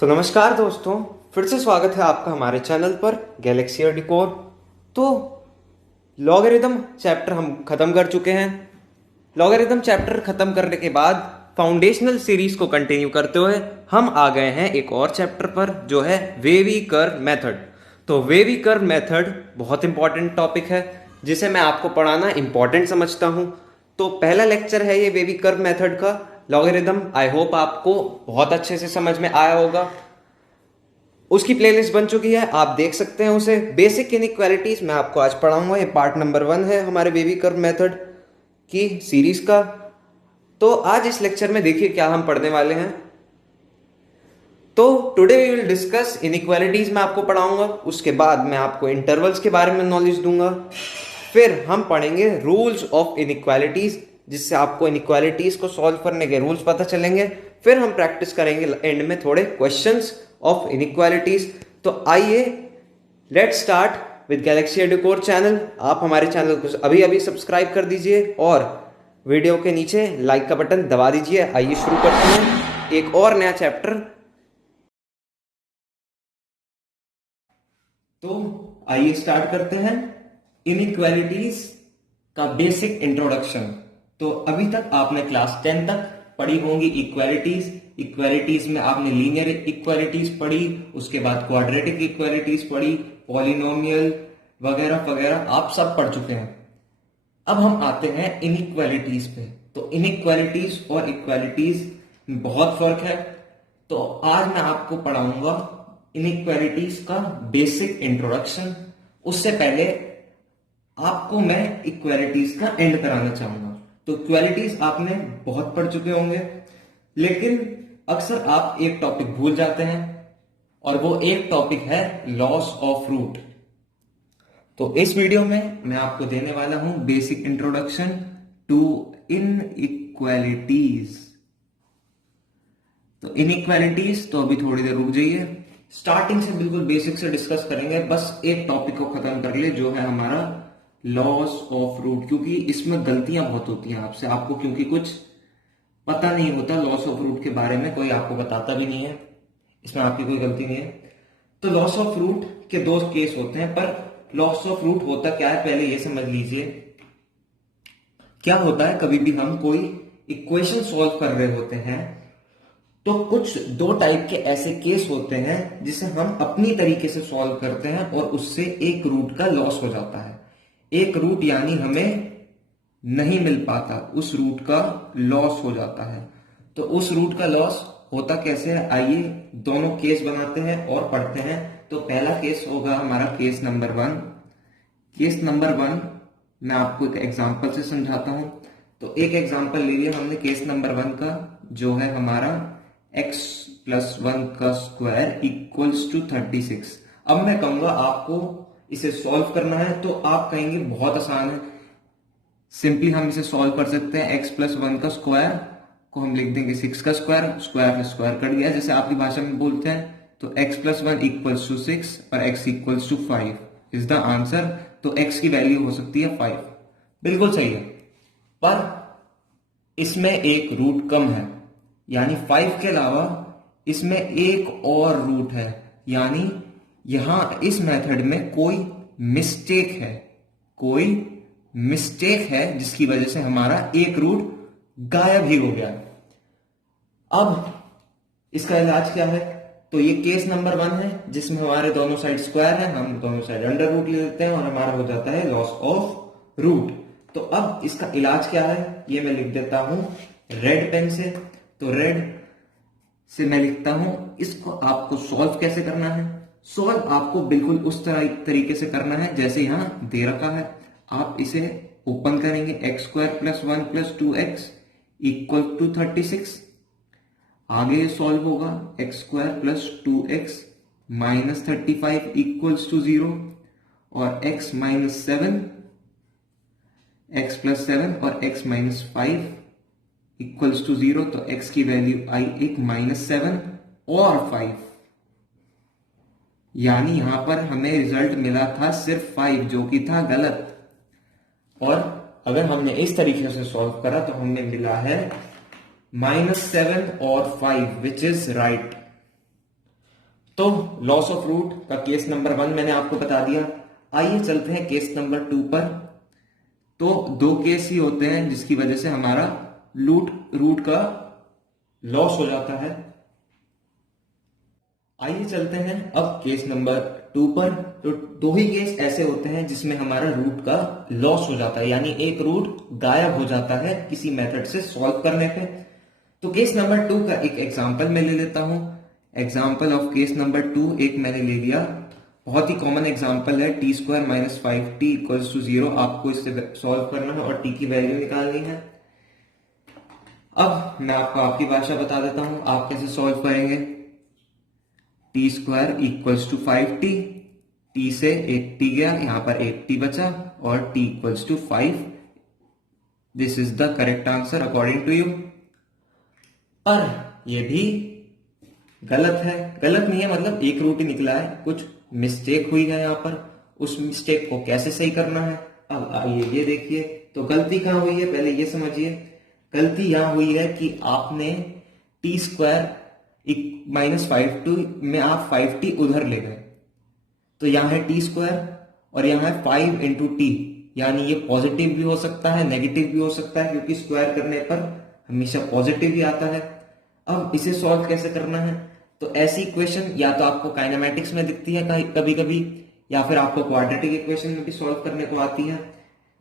तो नमस्कार दोस्तों, फिर से स्वागत है आपका हमारे चैनल पर गैलेक्सी डिकोर। तो लॉगरिदम चैप्टर हम खत्म कर चुके हैं। लॉगरिदम चैप्टर खत्म करने के बाद फाउंडेशनल सीरीज को कंटिन्यू करते हुए हम आ गए हैं एक और चैप्टर पर, जो है वेवी कर्व मेथड। तो वेवी कर्व मेथड बहुत इंपॉर्टेंट टॉपिक है, जिसे मैं आपको पढ़ाना इंपॉर्टेंट समझता हूं। तो पहला लेक्चर है ये वेवी कर्व मेथड का, लॉगरिदम। आई होप आपको बहुत अच्छे से समझ में आया होगा। उसकी प्लेलिस्ट बन चुकी है, आप देख सकते हैं उसे। बेसिक इनइक्वालिटीज मैं आपको आज पढ़ाऊंगा। ये पार्ट नंबर 1 है हमारे वेवी कर्व मेथड की सीरीज का। तो आज इस लेक्चर में देखिए क्या हम पढ़ने वाले हैं। तो today we will discuss inequalities मैं आपको पढ़ाऊंगा। उसके बाद मैं आपको इंटरवल्स के बारे में नॉलेज दूंगा। फिर हम पढ़ेंगे रूल्स ऑफ इनइक्वालिटीज, जिससे आपको इनइक्वालिटीज को सॉल्व करने के रूल्स पता चलेंगे। फिर हम प्रैक्टिस करेंगे एंड में थोड़े क्वेश्चंस ऑफ इनइक्वालिटीज। तो आइए let's start with galaxy educore channel. आप हमारे चैनल को अभी अभी सब्सक्राइब कर दीजिए और वीडियो के नीचे लाइक का बटन दबा दीजिए। आइए शुरू करते हैं एक और नया चैप्टर। तो आइए स्टार्ट करते हैं इनइक्वालिटीज का बेसिक इंट्रोडक्शन। तो अभी तक आपने क्लास 10 तक पढ़ी होंगी इक्वालिटीज। इक्वालिटीज में आपने लीनियर इक्वालिटीज पढ़ी, उसके बाद क्वाड्रेटिक इक्वालिटीज पढ़ी, पॉलिनोमियल वगैरह वगैरह आप सब पढ़ चुके हैं। अब हम आते हैं इनइक्वालिटीज पे। तो इनइक्वालिटीज और इक्वालिटीज में बहुत फर्क है। तो आज मैं आपको पढ़ाऊंगा इनइक्वालिटीज का बेसिक इंट्रोडक्शन। उससे पहले आपको मैं इक्वालिटीज का एंड कराना चाहूंगा। तो इक्वालिटीज आपने बहुत पढ़ चुके होंगे, लेकिन अक्सर आप एक टॉपिक भूल जाते हैं, और वो एक टॉपिक है लॉस ऑफ रूट। तो इस वीडियो में मैं आपको देने वाला हूं बेसिक इंट्रोडक्शन टू इनइक्वालिटीज। तो इनइक्वालिटीज तो अभी थोड़ी देर रुक जाइए, स्टार्टिंग से बिल्कुल बेसिक से डिस्कस करेंगे। बस एक टॉपिक को खत्म कर ले, जो है हमारा लॉस ऑफ रूट, क्योंकि इसमें गलतियां बहुत होती हैं आपसे, आपको क्योंकि कुछ पता नहीं होता लॉस ऑफ रूट के बारे में, कोई आपको बताता भी नहीं है, इसमें आपकी कोई गलती नहीं है। तो लॉस ऑफ रूट के दो केस होते हैं, पर लॉस ऑफ रूट होता क्या है पहले ये समझ लीजिए। क्या होता है, कभी भी हम कोई इक्वेशन सॉल्व कर रहे होते हैं तो कुछ दो टाइप के ऐसे केस होते हैं जिसे हम अपनी तरीके से सॉल्व करते हैं और उससे एक रूट का लॉस हो जाता है। एक रूट यानी हमें नहीं मिल पाता, उस रूट का लॉस हो जाता है। तो उस रूट का लॉस होता कैसे है, आइए दोनों केस बनाते हैं और पढ़ते हैं। तो पहला केस होगा हमारा केस नंबर 1। केस नंबर 1 मैं आपको एक एग्जांपल से समझाता हूं। तो एक एग्जांपल ले लिया हमने केस नंबर 1 का, जो है हमारा x प्लस 1 का स्क्वायर इक्वल्स टू 36। अब मैं कहूंगा आपको इसे सॉल्व करना है, तो आप कहेंगे बहुत आसान है, सिंपली हम इसे सॉल्व कर सकते हैं। x प्लस 1 का स्क्वायर को हम लिख देंगे 6 का स्क्वायर, स्क्वायर में स्क्वायर कट गया जैसे आपकी भाषा में बोलते हैं। तो x प्लस 1 इक्वल्स टू 6 और x equals to 5 is the answer. तो x की वैल्यू हो सकती है 5, बिल्कुल सही है। पर इसमें एक रूट कम है, यानी 5 के अलावा इसमें एक और रूट है, यानी यहां इस मेथड में कोई मिस्टेक है, कोई मिस्टेक है जिसकी वजह से हमारा एक रूट गायब ही हो गया। अब इसका इलाज क्या है, तो ये केस नंबर 1 है जिसमें हमारे दोनों साइड स्क्वायर है, हम दोनों साइड अंडर रूट ले लेते हैं और हमारा हो जाता है लॉस ऑफ रूट। तो अब इसका इलाज क्या है, ये मैं लिख देता हूं रेड पेन से। तो रेड से मैं लिखता हूं, इसको आपको सॉल्व कैसे करना है। सॉल्व आपको बिल्कुल उस तरीके से करना है जैसे यहां दे रखा है। आप इसे ओपन करेंगे, x square plus 1 plus 2x equal to 36। आगे ये सॉल्व होगा, x square plus 2x minus 35 equals to 0, और x माइनस 7, x प्लस 7 और x माइनस 5 इक्वल्स टू 0। तो x की वैल्यू आई एक माइनस 7 और 5, यानी यहां पर हमें रिजल्ट मिला था सिर्फ 5, जो कि था गलत। और अगर हमने इस तरीके से सॉल्व करा तो हमें मिला है -7 और 5 विच इज राइट। तो लॉस ऑफ रूट का केस नंबर 1 मैंने आपको बता दिया। आइए चलते हैं केस नंबर 2 पर। तो दो केस ही होते हैं जिसकी वजह से हमारा रूट का लॉस हो जाता है। आइए चलते हैं अब केस नंबर 2 पर। तो दो ही केस ऐसे होते हैं जिसमें हमारा रूट का लॉस हो जाता है, यानी एक रूट गायब हो जाता है किसी मेथड से सॉल्व करने पे। तो केस नंबर 2 का एक एग्जांपल मैं ले लेता हूं। एग्जांपल ऑफ केस नंबर 2 एक मैंने ले लिया, बहुत ही कॉमन एग्जांपल है, t square minus 5t equals to 0। आपको इससे सॉल्व करना है और t की वैल्यू निकालनी है। अब मैं आपको आपकी भाषा बता देता हूं आप कैसे सॉल्व करेंगे। T square equals to 5t, T से 8t गया, यहां पर 8t बचा और t equals to 5। This is the correct answer according to you. पर यह भी गलत है। गलत नहीं है, मतलब एक रूट ही निकला है, कुछ मिस्टेक हुई है यहां पर। उस मिस्टेक को कैसे सही करना है, अब आइए ये देखिए। तो गलती कहां हुई है पहले ये समझिए। गलती यहां हुई है कि आपने टी स्क्वायर माइनस 5t में आप 5t उधर ले गए। तो यहां है टी स्क्वायर और यहां है 5 इंटू टी, यानी ये पॉजिटिव भी हो सकता है नेगेटिव भी हो सकता है, क्योंकि स्क्वायर करने पर हमेशा पॉजिटिव ही आता है। अब इसे सॉल्व कैसे करना है, तो ऐसी इक्वेशन या तो आपको काइनेमेटिक्स में दिखती है कभी कभी, या फिर आपको क्वाड्रेटिक इक्वेशन में भी सॉल्व करने को आती है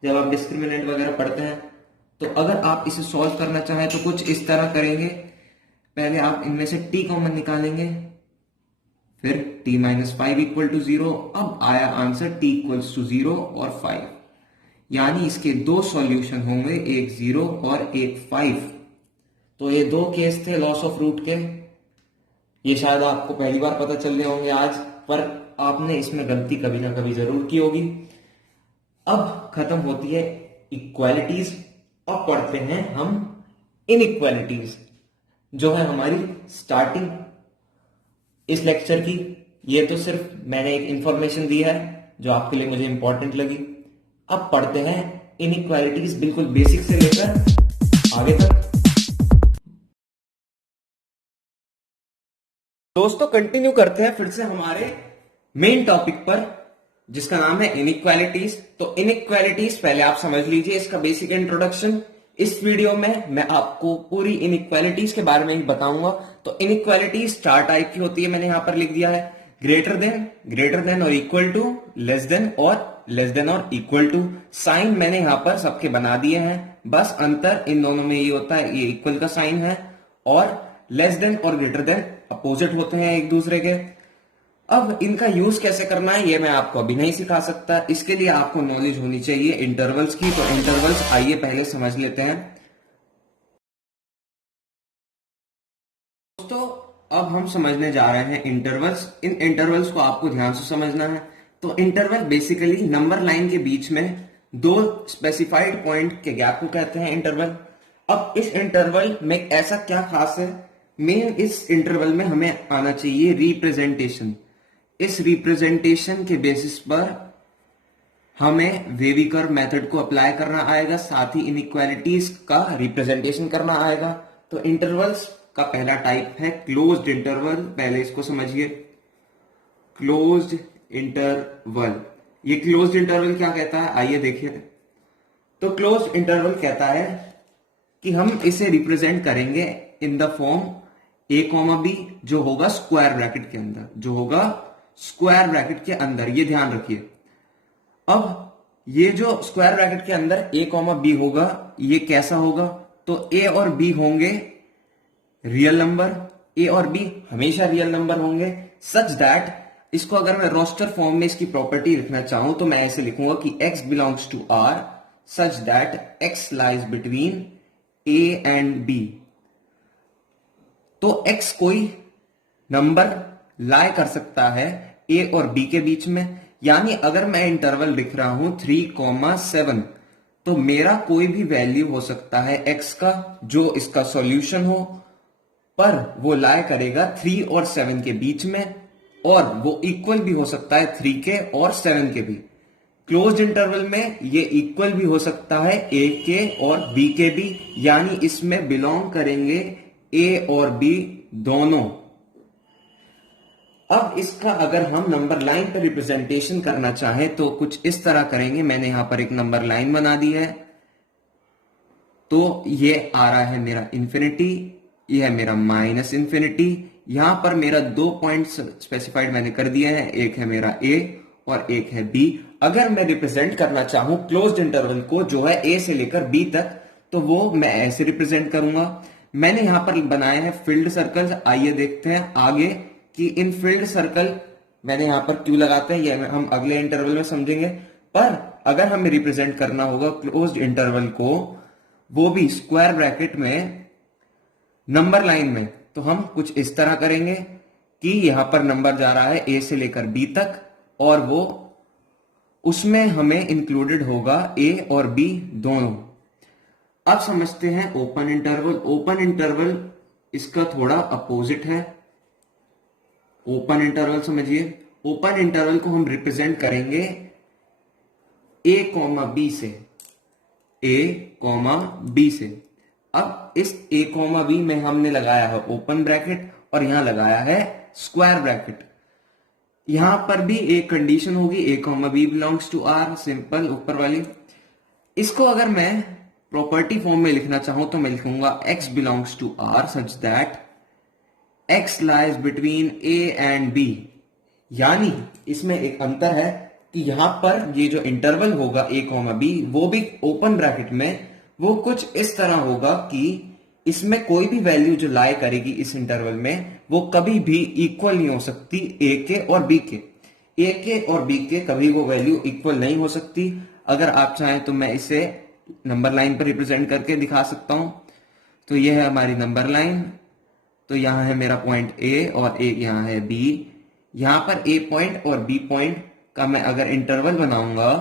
जब आप डिस्क्रिमिनेंट वगैरह पढ़ते हैं। तो अगर आप इसे सॉल्व करना चाहें तो कुछ इस तरह करेंगे। पहले आप इनमें से t कॉमन निकालेंगे, फिर t माइनस 5 इक्वल टू 0। अब आया आंसर t इक्वल्स टू 0 और 5, यानी इसके दो सॉल्यूशन होंगे, एक 0 और एक 5। तो ये दो केस थे लॉस ऑफ रूट के। ये शायद आपको पहली बार पता चल रहे होंगे आज, पर आपने इसमें गलती कभी ना कभी जरूर की होगी। अब खत्म होती है इक्वालिटीज, अब पढ़ते हैं हम इनइक्वालिटीज, जो है हमारी स्टार्टिंग इस लेक्चर की। ये तो सिर्फ मैंने एक इंफॉर्मेशन दी है जो आपके लिए मुझे इंपॉर्टेंट लगी। अब पढ़ते हैं इनइक्वालिटीज, बिल्कुल बेसिक से लेकर आगे तक। दोस्तों कंटिन्यू करते हैं फिर से हमारे मेन टॉपिक पर, जिसका नाम है इनइक्वालिटीज। तो इनइक्वालिटीज पहले आप समझ लीजिए इसका बेसिक इंट्रोडक्शन। इस वीडियो में मैं आपको पूरी इनइक्वालिटीज के बारे में ही बताऊंगा। तो इनइक्वालिटीज 4 टाइप की होती है, मैंने यहां पर लिख दिया है। ग्रेटर देन और इक्वल टू, लेस देन और इक्वल टू। साइन मैंने यहां पर सबके बना दिए हैं, बस अंतर इन दोनों में ये होता है, ये इक्वल का साइन है, और लेस देन और ग्रेटर देन अपोजिट होते हैं एक दूसरे के। अब इनका यूज कैसे करना है ये मैं आपको अभी नहीं सिखा सकता, इसके लिए आपको नॉलेज होनी चाहिए इंटरवल्स की। तो इंटरवल्स आइए पहले समझ लेते हैं। दोस्तों अब हम समझने जा रहे हैं इंटरवल्स। इन इंटरवल्स को आपको ध्यान से समझना है। तो इंटरवल बेसिकली नंबर लाइन के बीच में दो स्पेसिफाइड पॉइंट के गैप को कहते हैं इंटरवल। अब इस इंटरवल में ऐसा क्या खास है, मेन इस इंटरवल में हमें आना चाहिए रिप्रेजेंटेशन। इस रिप्रेजेंटेशन के बेसिस पर हमें वेवी कर्व मेथड को अप्लाई करना आएगा, साथ ही इनइक्वालिटीज का रिप्रेजेंटेशन करना आएगा। तो इंटरवल्स का पहला टाइप है क्लोज्ड इंटरवल। पहले इसको समझिए, क्लोज्ड इंटरवल। ये क्लोज्ड इंटरवल क्या कहता है आइए देखिए। तो क्लोज्ड इंटरवल कहता है कि हम इसे रिप्रेजेंट करेंगे in the form a, b, जो होगा स्क्वायर ब्रैकेट के अंदर, ये ध्यान रखिए। अब ये जो स्क्वायर ब्रैकेट के अंदर a, b होगा, ये कैसा होगा, तो a और b होंगे रियल नंबर। a और b हमेशा रियल नंबर होंगे, सच दैट इसको अगर मैं रोस्टर फॉर्म में इसकी प्रॉपर्टी लिखना चाहूं तो मैं ऐसे लिखूंगा कि x belongs to r such that x lies between a and b। तो x कोई नंबर लाई कर सकता है a और b के बीच में, यानी अगर मैं इंटरवल लिख रहा हूं 3,7, तो मेरा कोई भी वैल्यू हो सकता है x का जो इसका सॉल्यूशन हो, पर वो लाई करेगा 3 और 7 के बीच में, और वो इक्वल भी हो सकता है 3 के और 7 के भी। क्लोज्ड इंटरवल में ये इक्वल भी हो सकता है a के और b के भी, यानी इसमें बिलोंग करेंगे a और b दोनों। अब इसका अगर हम नंबर लाइन पर रिप्रेजेंटेशन करना चाहें तो कुछ इस तरह करेंगे। मैंने यहां पर एक नंबर लाइन बना दी है, तो ये आ रहा है मेरा इंफिनिटी, ये है मेरा माइनस इंफिनिटी। यहां पर मेरा 2 पॉइंट्स स्पेसिफाइड मैंने कर दिए हैं, एक है मेरा ए और एक है बी। अगर मैं रिप्रेजेंट करना चाहूं क्लोज्ड इंटरवल को जो है ए से लेकर बी तक, तो वो मैं ऐसे रिप्रेजेंट करूंगा। मैंने यहां पर बनाए हैं फील्ड सर्कल्स। आइए देखते हैं आगे कि इन फील्ड सर्कल मैंने यहां पर क्यों लगाते हैं, ये हम अगले इंटरवल में समझेंगे। पर अगर हमें रिप्रेजेंट करना होगा क्लोज्ड इंटरवल को, वो भी स्क्वायर ब्रैकेट में नंबर लाइन में, तो हम कुछ इस तरह करेंगे कि यहां पर नंबर जा रहा है ए से लेकर बी तक, और वो उसमें हमें इंक्लूडेड होगा ए और बी दोनों। अब समझते हैं ओपन इंटरवल। ओपन इंटरवल इसका थोड़ा अपोजिट है। ओपन इंटरवल समझिए, ओपन इंटरवल को हम रिप्रेजेंट करेंगे ए कॉमा बी से, ए कॉमा बी से। अब इस ए कॉमा बी में हमने लगाया है ओपन ब्रैकेट और यहां लगाया है स्क्वायर ब्रैकेट। यहां पर भी एक कंडीशन होगी, A comma B belongs to R, simple ऊपर वाली। इसको अगर मैं प्रॉपर्टी फॉर्म में लिखना चाहूं तो मैं लिखूंगा x belongs to R such that x lies between a and b। यानी इसमें एक अंतर है कि यहां पर ये जो इंटरवल होगा a कॉमा बी, वो भी ओपन ब्रैकेट में, वो कुछ इस तरह होगा कि इसमें कोई भी वैल्यू जो लाई करेगी इस इंटरवल में, वो कभी भी इक्वल नहीं हो सकती ए के और बी के। ए के और बी के कभी वो वैल्यू इक्वल नहीं हो सकती। अगर आप चाहें तो मैं इसे नंबर लाइन पर रिप्रेजेंट करके दिखा सकता हूं। तो ये है हमारी नंबर लाइन, तो यहां है मेरा पॉइंट ए और ए यहां है बी। यहां पर ए पॉइंट और बी पॉइंट का मैं अगर इंटरवल बनाऊंगा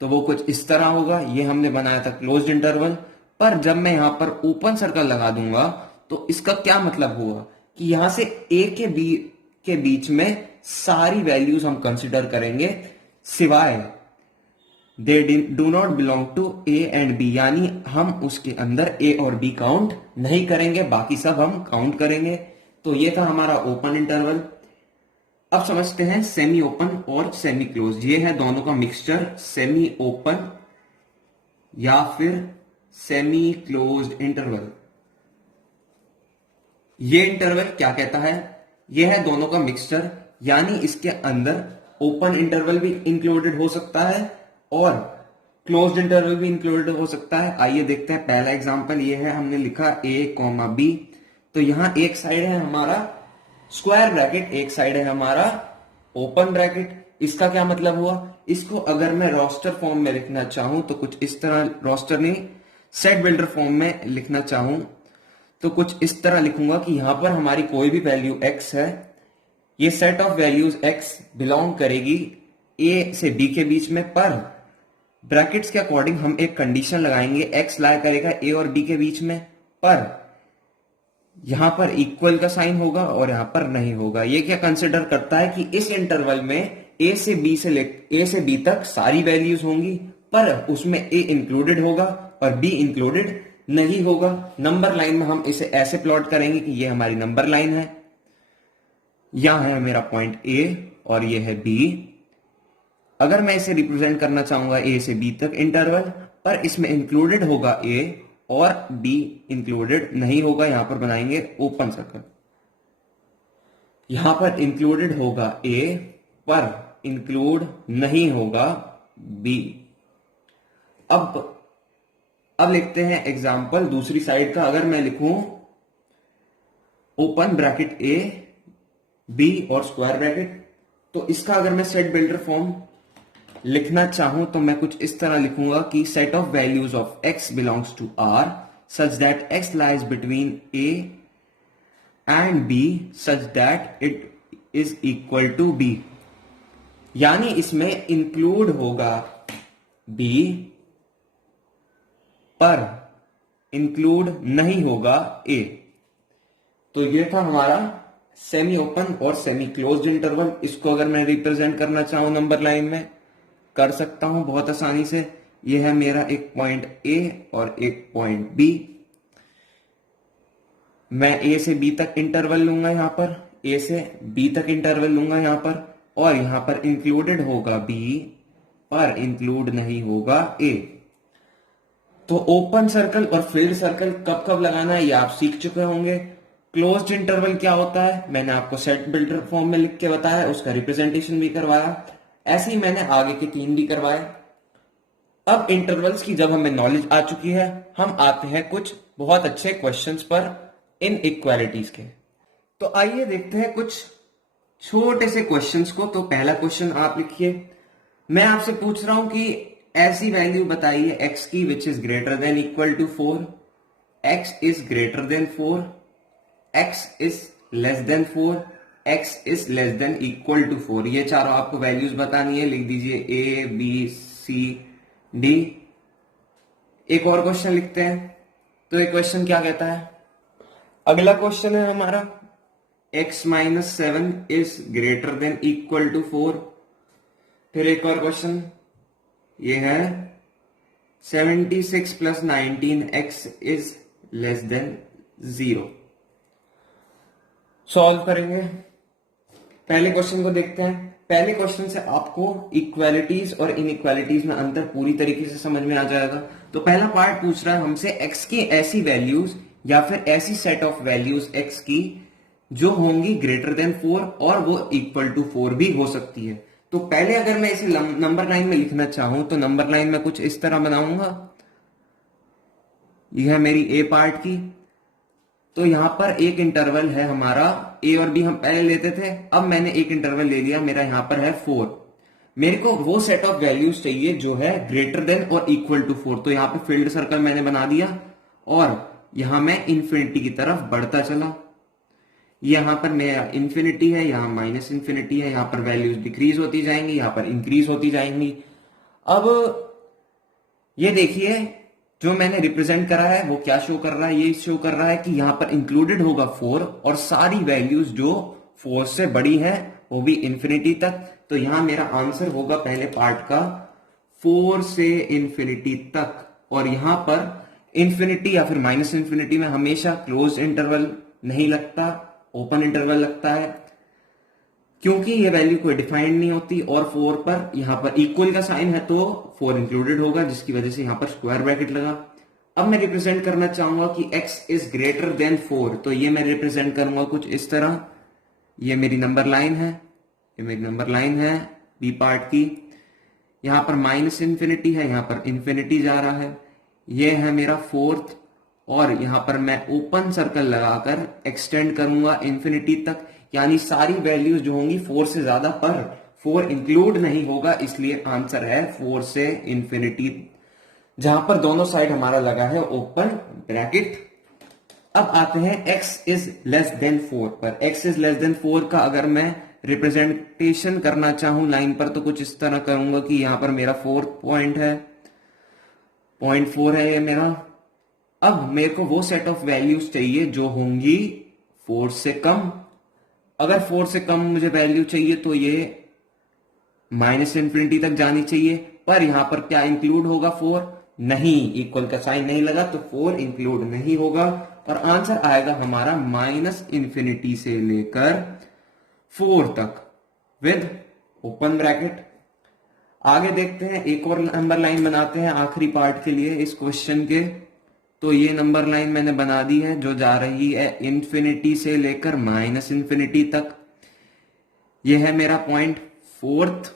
तो वो कुछ इस तरह होगा। ये हमने बनाया था क्लोज्ड इंटरवल। पर जब मैं यहां पर ओपन सर्कल लगा दूंगा तो इसका क्या मतलब हुआ कि यहां से ए के बी के बीच में सारी वैल्यूज हम कंसिडर करेंगे सिवाय they do not belong to A and B, यानी हम उसके अंदर ए और बी काउंट नहीं करेंगे, बाकी सब हम काउंट करेंगे। तो ये था हमारा ओपन इंटरवल। अब समझते हैं सेमी ओपन और सेमी क्लोज। ये है दोनों का मिक्सचर, सेमी ओपन या फिर सेमी क्लोज्ड इंटरवल। ये इंटरवल क्या कहता है, ये है दोनों का मिक्सचर, यानी इसके अंदर ओपन इंटरवल भी इंक्लूडेड हो सकता है और क्लोज्ड इंटरवल भी इंक्लूडेड हो सकता है। आइए देखते हैं पहला एग्जांपल। ये है, हमने लिखा a कॉमा बी, तो यहां एक साइड है हमारा स्क्वायर ब्रैकेट, एक साइड है हमारा ओपन ब्रैकेट। इसका क्या मतलब हुआ, इसको अगर मैं रोस्टर फॉर्म में लिखना चाहूं तो कुछ इस तरह, रोस्टर नहीं सेट बिल्डर फॉर्म में लिखना चाहूं तो कुछ इस तरह लिखूंगा कि यहां पर हमारी कोई भी वैल्यू x है, ये set of values x belong करेगी a से b के बीच में। पर ब्रैकेट्स के अकॉर्डिंग हम एक कंडीशन लगाएंगे, x लाई करेगा a और b के बीच में, पर यहां पर इक्वल का साइन होगा और यहां पर नहीं होगा। ये क्या कंसिडर करता है कि इस इंटरवल में a से b तक सारी वैल्यूज होंगी, पर उसमें a इंक्लूडेड होगा और b इंक्लूडेड नहीं होगा। नंबर लाइन में हम इसे ऐसे प्लॉट करेंगे कि ये हमारी नंबर लाइन है, यहां है मेरा पॉइंट a और ये है b। अगर मैं इसे रिप्रेजेंट करना चाहूंगा a से b तक इंटरवल, पर इसमें इंक्लूडेड होगा a और b इंक्लूडेड नहीं होगा, यहां पर बनाएंगे ओपन सर्कल। यहां पर इंक्लूडेड होगा a पर इंक्लूड नहीं होगा b। अब लिखते हैं एग्जाम्पल दूसरी साइड का। अगर मैं लिखूं ओपन ब्रैकेट a b और स्क्वायर ब्रैकेट, तो इसका अगर मैं सेट बिल्डर फॉर्म लिखना चाहूं तो मैं कुछ इस तरह लिखूंगा कि set of values of x belongs to r such that x lies between a and b such that it is equal to b। यानी इसमें इंक्लूड होगा b पर इंक्लूड नहीं होगा a। तो ये था हमारा सेमी ओपन और सेमी क्लोज्ड इंटरवल। इसको अगर मैं रिप्रेजेंट करना चाहूं नंबर लाइन में, कर सकता हूं बहुत आसानी से। ये है मेरा एक पॉइंट A और एक पॉइंट B। मैं A से B तक इंटरवल लूंगा, यहां पर ए से बी तक इंटरवल लूंगा यहां पर, और यहां पर इंक्लूडेड होगा बी पर इंक्लूड नहीं होगा ए। तो ओपन सर्कल और फिल्ड सर्कल कब कब लगाना है ये आप सीख चुके होंगे। क्लोज्ड इंटरवल क्या होता है मैंने आपको सेट बिल्डर फॉर्म में लिख के बताया, उसका रिप्रेजेंटेशन भी करवाया, ऐसे ही मैंने आगे के 3 भी करवाए। अब इंटरवल्स की जब हमें नॉलेज आ चुकी है, हम आते हैं कुछ बहुत अच्छे क्वेश्चंस पर इन इक्वालिटीज के। तो आइए देखते हैं कुछ छोटे से क्वेश्चंस को। तो पहला क्वेश्चन आप लिखिए, मैं आपसे पूछ रहा हूं कि ऐसी वैल्यू बताइए x की which is greater than equal to 4, x is greater than 4, x is less than 4, x is less than equal to 4। ये चारों आपको वैल्यूज बतानी है, लिख दीजिए a b c d। एक और क्वेश्चन लिखते हैं। तो ये क्वेश्चन क्या कहता है, अगला क्वेश्चन है हमारा x minus 7 is greater than equal to 4। फिर एक और क्वेश्चन ये है 76 plus 19 x is less than 0। Solve करेंगे। पहले क्वेश्चन को देखते हैं। पहले क्वेश्चन से आपको इक्वालिटीज और इनइक्वालिटीज में अंतर पूरी तरीके से समझ में आ जाएगा। तो पहला पार्ट पूछ रहा है हमसे x की ऐसी वैल्यूज या फिर ऐसी सेट ऑफ वैल्यूज x की जो होंगी ग्रेटर देन 4 और वो इक्वल टू 4 भी हो सकती है। तो पहले अगर मैं इसे नंबर लाइन में लिखना चाहूं तो नंबर लाइन में कुछ इस तरह बनाऊंगा। यह है मेरी ए पार्ट की। तो यहां पर एक इंटरवल है हमारा, ए और बी हम पहले लेते थे, अब मैंने एक इंटरवल ले लिया, मेरा यहां पर है 4। मेरे को वो सेट ऑफ वैल्यूज चाहिए जो है ग्रेटर देन और इक्वल टू 4। तो यहां पे फील्ड सर्कल मैंने बना दिया और यहां मैं इंफिनिटी की तरफ बढ़ता चला। यहां पर मेरा इंफिनिटी है, यहां माइनस इंफिनिटी है, यहां पर वैल्यूज डिक्रीज होती जाएंगी, यहां पर इंक्रीज होती जाएंगी। अब ये देखिए जो मैंने रिप्रेजेंट करा है वो क्या शो कर रहा है, ये शो कर रहा है कि यहां पर इंक्लूडेड होगा 4 और सारी वैल्यूज जो 4 से बड़ी है वो भी इंफिनिटी तक। तो यहां मेरा आंसर होगा पहले पार्ट का 4 से इंफिनिटी तक। और यहां पर इंफिनिटी या फिर माइनस इंफिनिटी में हमेशा क्लोज इंटरवल नहीं लगता, ओपन इंटरवल लगता है, क्योंकि ये वैल्यू कोई डिफाइंड नहीं होती। और 4 पर यहां पर इक्वल का साइन है तो 4 इंक्लूडेड होगा, जिसकी वजह से यहां पर स्क्वायर ब्रैकेट लगा। अब मैं रिप्रेजेंट करना चाहूंगा कि x इज ग्रेटर देन 4, तो ये मैं रिप्रेजेंट करूंगा कुछ इस तरह। ये मेरी नंबर लाइन है, ये मेरी नंबर लाइन है बी पार्ट की। यहां पर माइनस इंफिनिटी है, यहां पर इंफिनिटी जा रहा है। ये है मेरा 4th और यहां पर मैं ओपन सर्कल लगाकर एक्सटेंड करूंगा इंफिनिटी तक, यानी सारी वैल्यूज जो होंगी 4 से ज्यादा, पर 4 इंक्लूड नहीं होगा, इसलिए आंसर है 4 से इंफिनिटी, जहां पर दोनों साइड हमारा लगा है ओपन ब्रैकेट। अब आते हैं x इज लेस देन 4 पर। x इज लेस देन 4 का अगर मैं रिप्रेजेंटेशन करना चाहूं लाइन पर तो कुछ इस तरह करूंगा कि यहां पर मेरा 4th पॉइंट है, 0.4 है ये मेरा। अब मेरे को वो सेट ऑफ वैल्यूज चाहिए जो होंगी 4 से कम। अगर 4 से कम मुझे वैल्यू चाहिए तो ये माइनस इंफिनिटी तक जानी चाहिए, पर यहां पर क्या इंक्लूड होगा 4? नहीं, इक्वल का साइन नहीं लगा तो 4 इंक्लूड नहीं होगा और आंसर आएगा हमारा माइनस इंफिनिटी से लेकर 4 तक विद ओपन ब्रैकेट। आगे देखते हैं, एक और नंबर लाइन बनाते हैं आखिरी पार्ट के लिए इस क्वेश्चन के। तो ये नंबर लाइन मैंने बना दी है जो जा रही है इंफिनिटी से लेकर माइनस इंफिनिटी तक। ये है मेरा पॉइंट 4th।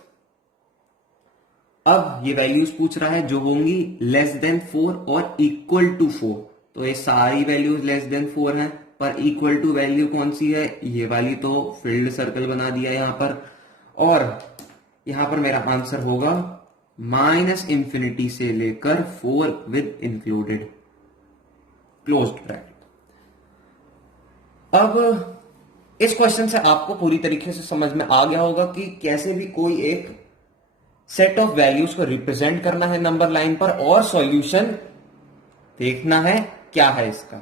अब ये वैल्यूज पूछ रहा है जो होंगी लेस देन 4 और इक्वल टू 4। तो ये सारी वैल्यूज लेस देन 4 हैं, पर इक्वल टू वैल्यू कौन सी है, ये वाली। तो फील्ड सर्कल बना दिया यहां पर और यहां पर मेरा आंसर होगा माइनस इंफिनिटी से लेकर 4 विद इंक्लूडेड क्लोज्ड ब्रैकेट। अब इस क्वेश्चन से आपको पूरी तरीके से समझ में आ गया होगा कि कैसे भी कोई एक सेट ऑफ वैल्यूज को रिप्रेजेंट करना है नंबर लाइन पर और सॉल्यूशन देखना है क्या है इसका।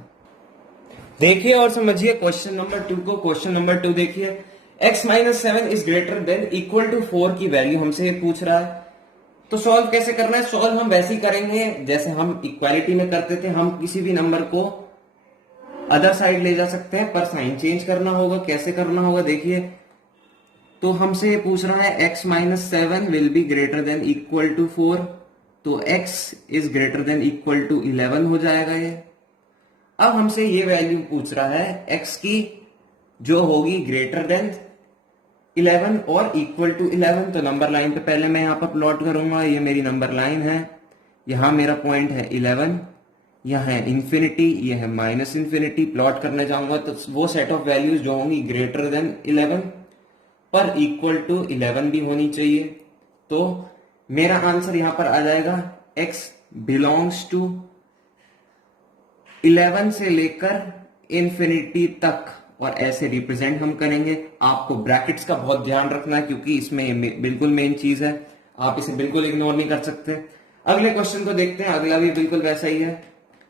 देखिए और समझिए क्वेश्चन नंबर 2 को। क्वेश्चन नंबर 2 देखिए, x minus 7 is greater than equal to 4 की वैल्यू हमसे ये पूछ रहा है। तो सॉल्व कैसे करना है? सॉल्व हम वैसे ही करेंगे जैसे हम इक्वालिटी में करते थे। हम किसी भी नंबर को अदर साइड ले जा सकते हैं, पर साइन चेंज करना होगा। कैसे करना होगा देखिए, तो हमसे पूछ रहा है x minus 7 will be greater than equal to 4, तो x is greater than equal to 11 हो जाएगा ये। अब हमसे ये वैल्यू पूछ रहा है x की जो होगी ग्रेटर देन 11 और इक्वल टू 11। तो नंबर लाइन पे पहले मैं यहां पर प्लॉट करूंगा, ये मेरी नंबर लाइन है, यहां मेरा पॉइंट है 11, यह है इंफिनिटी, ये है माइनस इंफिनिटी। प्लॉट करने जाऊंगा तो वो सेट ऑफ वैल्यूज जो होंगी ग्रेटर देन 11 पर इक्वल टू 11 भी होनी चाहिए। तो मेरा आंसर यहां पर आ जाएगा x बिलोंग्स टू 11 से लेकर इंफिनिटी तक, और ऐसे रिप्रेजेंट हम करेंगे। आपको ब्रैकेट्स का बहुत ध्यान रखना है क्योंकि इसमें बिल्कुल मेन चीज है, आप इसे बिल्कुल इग्नोर नहीं कर सकते। अगले क्वेश्चन को देखते हैं, अगला भी बिल्कुल वैसा ही है।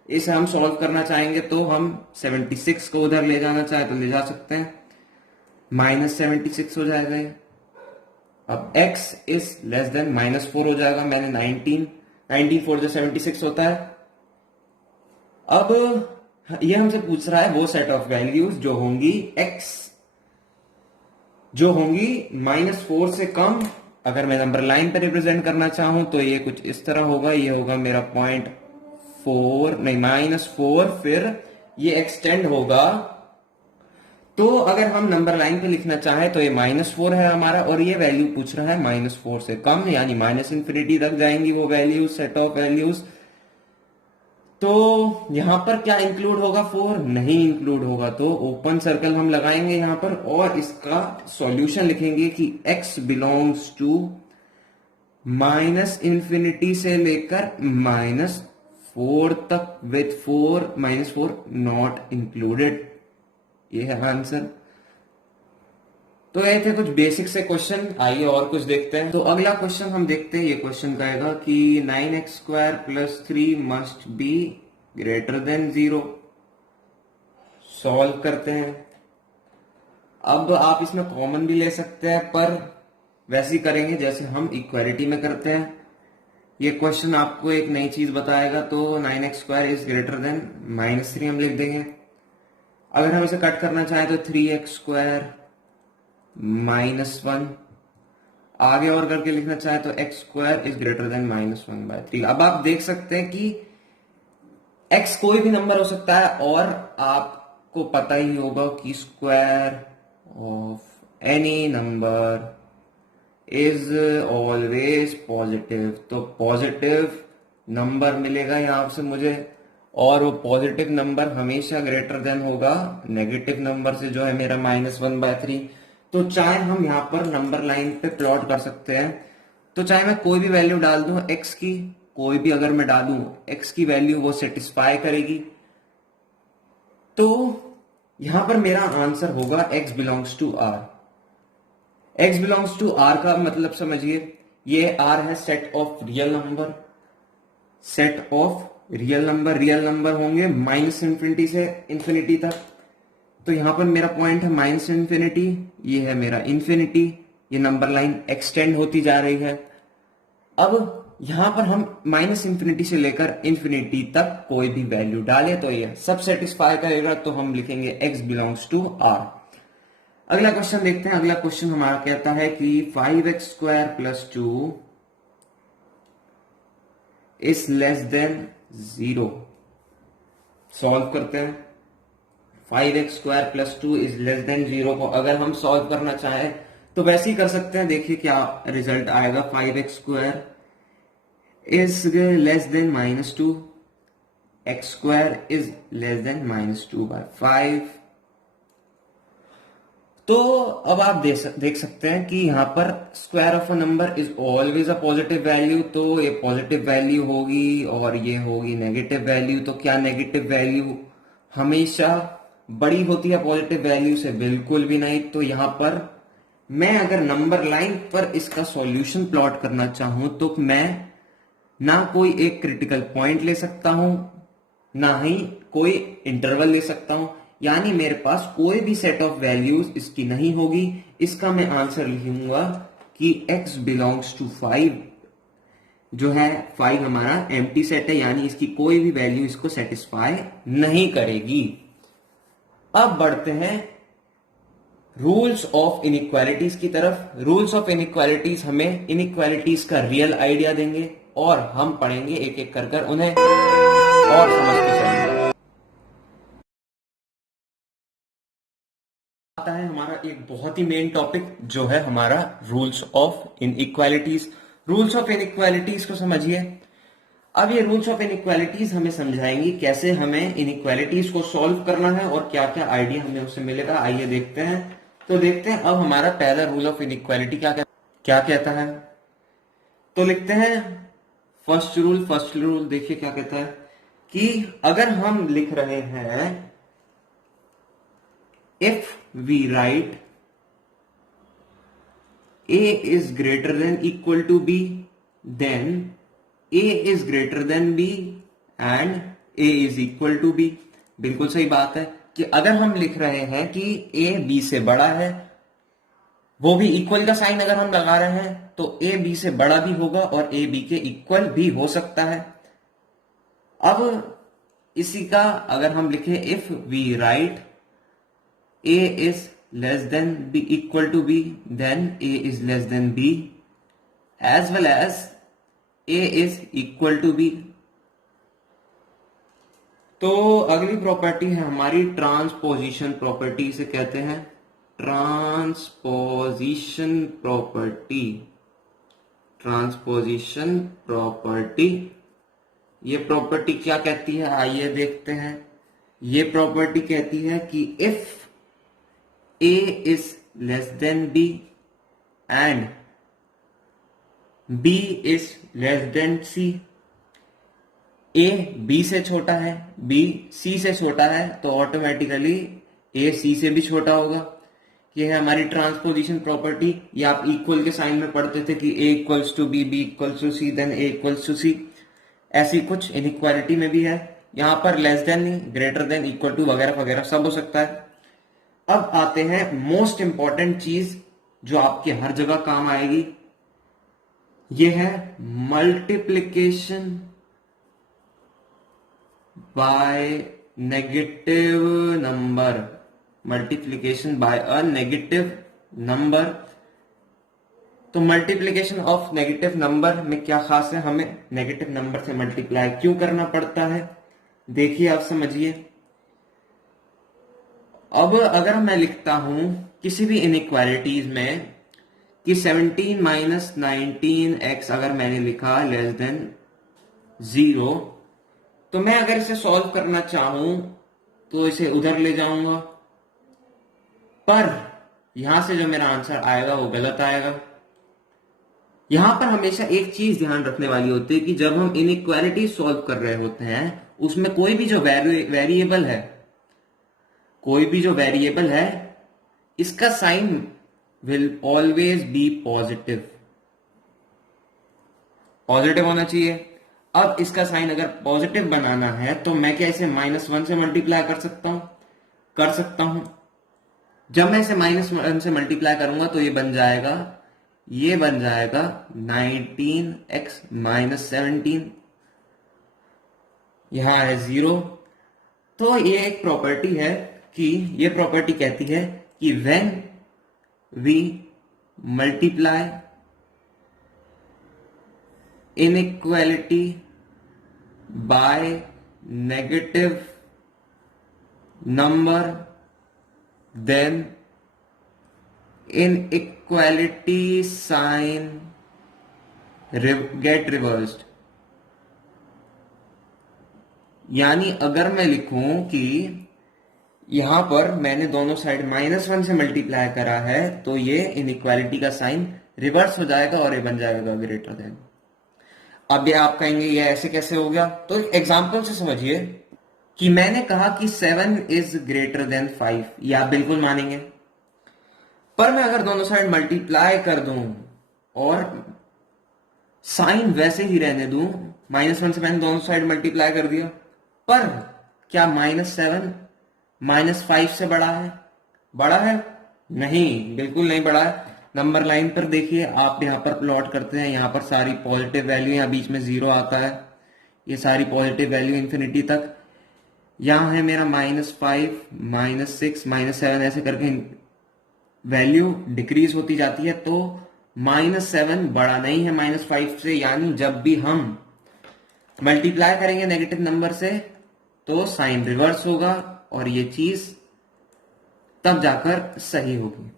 इसे हम सॉल्व करना चाहेंगे तो हम 76 को उधर ले जाना चाहे तो ले जा सकते हैं, -76 हो जाएगा ये। अब x इज लेस देन -4 हो जाएगा, मैंने 19 4 जो 76 होता है। अब ये हमसे पूछ रहा है वो सेट ऑफ वैल्यूज जो होंगी x जो होंगी -4 से कम। अगर मैं नंबर लाइन पे रिप्रेजेंट करना चाहूं तो ये कुछ इस तरह होगा, ये होगा मेरा -4, फिर ये एक्सटेंड होगा। तो अगर हम नंबर लाइन पे लिखना चाहे तो ये -4 है हमारा, और ये वैल्यू पूछ रहा है -4 से कम, यानी माइनस इंफिनिटी तक जाएंगी वो वैल्यूज, सेट ऑफ वैल्यूज। तो यहां पर क्या इंक्लूड होगा? 4 नहीं इंक्लूड होगा, तो ओपन सर्कल हम लगाएंगे यहां पर और इसका सॉल्यूशन लिखेंगे कि x belongs to minus infinity से लेकर -4 तक विथ -4 नॉट इंक्लूडेड। ये है आंसर। तो ये थे कुछ बेसिक से क्वेश्चन, आइए और कुछ देखते हैं। तो अगला क्वेश्चन हम देखते हैं। ये क्वेश्चन कहेगा कि 9x² + 3 must be greater then 0। Solve करते हैं। अब आप इसमें कॉमन भी ले सकते हैं, पर वैसे ही करेंगे जैसे हम इक्वालिटी में करते हैं। ये क्वेश्चन आपको एक नई चीज बताएगा, तो 9x² इज ग्रेटर देन -3 हम लिख देंगे। अगर हम इसे कट करना चाहें तो 3x² -1, आगे और करके लिखना चाहे तो x² इज ग्रेटर देन -1/3। अब आप देख सकते हैं कि x कोई भी नंबर हो सकता है, और आपको पता ही होगा कि square of any number is always positive. तो पॉजिटिव नंबर मिलेगा यहां से मुझे, और वो पॉजिटिव नंबर हमेशा ग्रेटर देन होगा नेगेटिव नंबर से, जो है मेरा -1/3। तो चाहे हम यहां पर नंबर लाइन पे प्लॉट कर सकते हैं, तो चाहे मैं कोई भी वैल्यू डाल दूं x की, कोई भी अगर मैं डालूं x की वैल्यू, वो सेटिस्फाई करेगी। तो यहां पर मेरा आंसर होगा x belongs to r। x belongs to r का मतलब समझिए, ये r है set of real number. Set of real number होंगे माइनस इंफिनिटी से इंफिनिटी तक। तो यहां पर मेरा पॉइंट है -इंफिनिटी, ये है मेरा इंफिनिटी, ये नंबर लाइन एक्सटेंड होती जा रही है। अब यहां पर हम -इंफिनिटी से लेकर इंफिनिटी तक कोई भी वैल्यू डाले तो ये सब सेटिस्फाई करेगा, तो हम लिखेंगे x बिलोंग्स टू r। अगला क्वेश्चन देखते हैं। अगला क्वेश्चन हमारा कहता है कि 5x² + 2 is less than 0। Solve करते हैं। 5x² + 2 इज लेस देन 0 को अगर हम सॉल्व करना चाहें तो वैसे ही कर सकते हैं। देखिए क्या रिजल्ट आएगा। 5x² is less then -2, x² is less then -2/5। तो अब आप देख सकते हैं कि यहां पर square of a number is always a positive value, तो ये पॉजिटिव वैल्यू होगी और ये होगी नेगेटिव वैल्यू। तो क्या नेगेटिव वैल्यू हमेशा बड़ी होती है पॉजिटिव वैल्यू से? बिल्कुल भी नहीं। तो यहां पर मैं अगर नंबर लाइन पर इसका सॉल्यूशन प्लॉट करना चाहूं तो मैं ना कोई एक क्रिटिकल पॉइंट ले सकता हूं, ना ही कोई इंटरवल ले सकता हूं, यानी मेरे पास कोई भी सेट ऑफ वैल्यूज इसकी नहीं होगी। इसका मैं आंसर लिखूंगा कि x बिलोंग्स टू 5, जो है 5 हमारा एम्प्टी सेट है, यानी इसकी कोई भी वैल्यू इसको सेटिस्फाई नहीं करेगी। अब बढ़ते हैं रूल्स ऑफ इनइक्वालिटीज की तरफ। रूल्स ऑफ इनइक्वालिटीज हमें इनइक्वालिटीज का रियल आइडिया देंगे और हम पढ़ेंगे एक एक कर उन्हें और समझते चलेंगे। आता है हमारा एक बहुत ही मेन टॉपिक जो है हमारा rules of inequalities. Rules of inequalities को समझिए। अब ये रूल्स ऑफ इनइक्वालिटीज हमें समझाएंगी कैसे हमें इनइक्वालिटीज को सॉल्व करना है और क्या क्या आइडिया हमें उससे मिलेगा। आइए देखते हैं। तो देखते हैं अब हमारा पहला रूल ऑफ इनइक्वालिटी क्या कहता है। तो लिखते हैं फर्स्ट रूल देखिए क्या कहता है कि अगर हम लिख रहे हैं if we write a is greater than equal to b, then a is greater than b and a is equal to b। बिल्कुल सही बात है कि अगर हम लिख रहे हैं कि a b से बड़ा है, वो भी इक्वल का साइन अगर हम लगा रहे हैं तो a b से बड़ा भी होगा और a b के इक्वल भी हो सकता है। अब इसी का अगर हम लिखें if we write a is less than b equal to b, then a is less than b as well as a is equal to b। तो अगली प्रॉपर्टी है हमारी ट्रांसपोजिशन प्रॉपर्टी, से कहते हैं ट्रांसपोजिशन प्रॉपर्टी। ट्रांसपोजिशन प्रॉपर्टी, ये property क्या कहती है आइए देखते हैं। ये प्रॉपर्टी कहती है कि if a is less than b and b is less than c, a b से छोटा है, b c से छोटा है, तो ऑटोमेटिकली a c से भी छोटा होगा। ये है हमारी ट्रांसपोजिशन प्रॉपर्टी। ये आप इक्वल के साइन में पढ़ते थे कि a equals to b, b equals to c, then a equals to c। ऐसी कुछ इनइक्वालिटी में भी है। यहां पर लेस देन नहीं, ग्रेटर देन, इक्वल टू वगैरह वगैरह सब हो सकता है। अब आते हैं मोस्ट इंपॉर्टेंट चीज जो आपके हर जगह काम आएगी, ये है multiplication bye negative number. Multiplication bye a negative number. तो मल्टीप्लिकेशन ऑफ नेगेटिव नंबर में क्या खास है, हमें नेगेटिव नंबर से मल्टीप्लाई क्यों करना पड़ता है, देखिए आप समझिए। अब अगर मैं लिखता हूं किसी भी इनइक्वालिटीज में कि 17 माइनस 19x अगर मैंने लिखा लेस देन 0, तो मैं अगर इसे सॉल्व करना चाहूं तो इसे उधर ले जाऊंगा, पर यहां से जो मेरा आंसर आएगा वो गलत आएगा। यहां पर हमेशा एक चीज ध्यान रखने वाली होती है कि जब हम इनइक्वालिटी सॉल्व कर रहे होते हैं उसमें कोई भी जो वेरिएबल है, कोई भी जो वेरिएबल है, इसका sign will always be positive. Positive होना चाहिए। अब इसका साइन अगर पॉजिटिव बनाना है तो मैं क्या इसे -1 से मल्टीप्लाई कर सकता हूं? कर सकता हूं। जब मैं इसे -1 से मल्टीप्लाई करूंगा तो ये बन जाएगा 19x - 17, यहां है 0। तो ये एक प्रॉपर्टी है कि ये प्रॉपर्टी कहती है कि when we multiply inequality by negative number then inequality sign get reversed. यानी अगर मैं लिखूं कि यहां पर मैंने दोनों साइड -1 से मल्टीप्लाई करा है तो ये इनइक्वालिटी का साइन रिवर्स हो जाएगा और ये बन जाएगा ग्रेटर देन। अब ये आप कहेंगे ये ऐसे कैसे हो गया, तो एग्जांपल से समझिए कि मैंने कहा कि 7 इज ग्रेटर देन 5, ये आप बिल्कुल मानेंगे। पर मैं अगर दोनों साइड मल्टीप्लाई कर दूं और साइन वैसे ही रहने दूं, -1 से मैंने दोनों साइड मल्टीप्लाई कर दिया, पर क्या -7 -5 से बड़ा है? बड़ा है? नहीं, बिल्कुल नहीं बड़ा है। नंबर लाइन पर देखिए, आप यहां पर प्लॉट करते हैं, यहां पर सारी पॉजिटिव वैल्यू, यहां बीच में 0 आता है, ये सारी पॉजिटिव वैल्यू इंफिनिटी तक। यहां है मेरा -5, -6, -7 ऐसे करके वैल्यू डिक्रीज होती जाती है। तो -7 बड़ा नहीं है -5 से, यानी जब भी हम मल्टीप्लाई करेंगे नेगेटिव नंबर से तो साइन रिवर्स होगा और ये चीज तब जाकर सही होगी।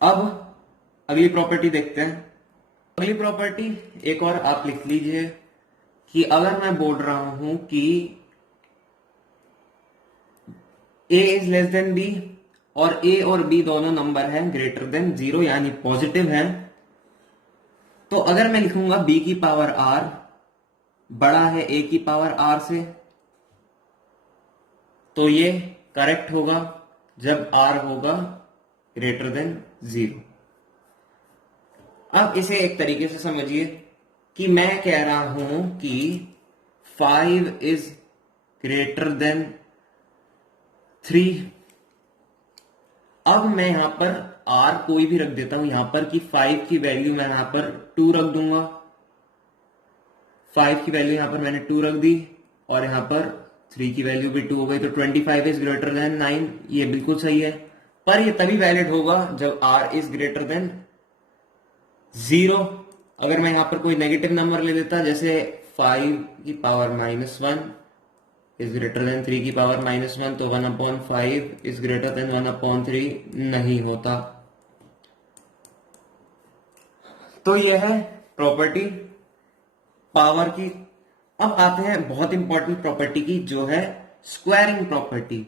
अब अगली प्रॉपर्टी देखते हैं। अगली प्रॉपर्टी एक और आप लिख लीजिए कि अगर मैं बोल रहा हूं कि a is less then b और a और b दोनों नंबर हैं ग्रेटर देन 0 यानी पॉजिटिव हैं, तो अगर मैं लिखूंगा b की पावर r बड़ा है a की पावर r से, तो ये करेक्ट होगा जब r होगा ग्रेटर देन 0। अब इसे एक तरीके से समझिए कि मैं कह रहा हूं कि 5 इज ग्रेटर देन 3। अब मैं यहां पर r कोई भी रख देता हूं यहां पर कि 5 की वैल्यू मैं यहां पर 2 रख दूंगा। 5 की वैल्यू यहां पर मैंने 2 रख दी और यहां पर 3 की वैल्यू भी 2 हो गई, तो 25 इज ग्रेटर देन 9। ये बिल्कुल सही है, पर ये तभी वैलिड होगा जब r इज ग्रेटर देन 0। अगर मैं यहां पर कोई नेगेटिव नंबर ले लेता जैसे 5 की पावर -1 इज ग्रेटर देन 3 की पावर -1, तो 1/5 इज ग्रेटर देन 1/3 नहीं होता। तो यह है प्रॉपर्टी पावर की। अब आते हैं बहुत इंपॉर्टेंट प्रॉपर्टी की, जो है squaring property.